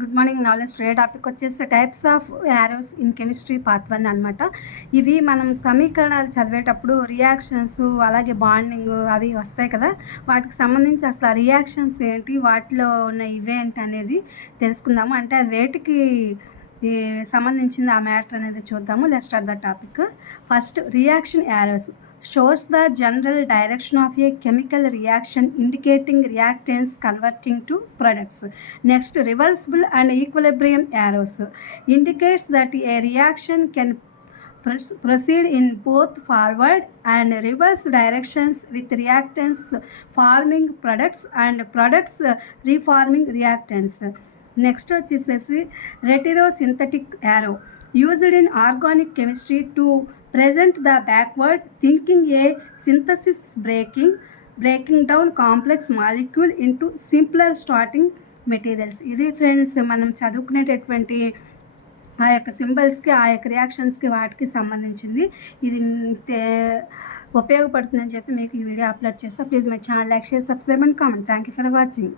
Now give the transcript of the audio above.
Good morning. Knowledge today topic వచ్చేసి types of arrows in chemistry part 1 అనమాట. ఇవి మనం సమీకరణాలు చదివేటప్పుడు రియాక్షన్స్ అలాగే బాండింగ్ అవి వస్తాయి కదా, వాటికి సంబంధించి అసలు ఆ రియాక్షన్స్ ఏంటి, వాటిలో ఉన్న ఇవేంటి అనేది తెలుసుకుందాము. అంటే అది వేటికి సంబంధించింది ఆ మ్యాటర్ అనేది చూద్దాము. Let's start the topic. First, reaction arrows shows the general direction of a chemical reaction indicating reactants converting to products. Next, reversible and equilibrium arrows indicates that a reaction can proceed in both forward and reverse directions with reactants forming products and products reforming reactants. Next వచ్చేసేసి రెటిరోసింథటిక్ arrow used in organic chemistry to present the backward thinking a synthesis breaking down complex molecule into simpler starting materials. ఇది friends మనం చదువుకునేటటువంటి ఆ యొక్క సింబల్స్కి, ఆ యొక్క రియాక్షన్స్కి, వాటికి సంబంధించింది. ఇది ఉపయోగపడుతుందని చెప్పి మీకు ఈ వీడియో అప్లోడ్ చేస్తా. Please my channel like, share, subscribe and comment. Thank you for watching.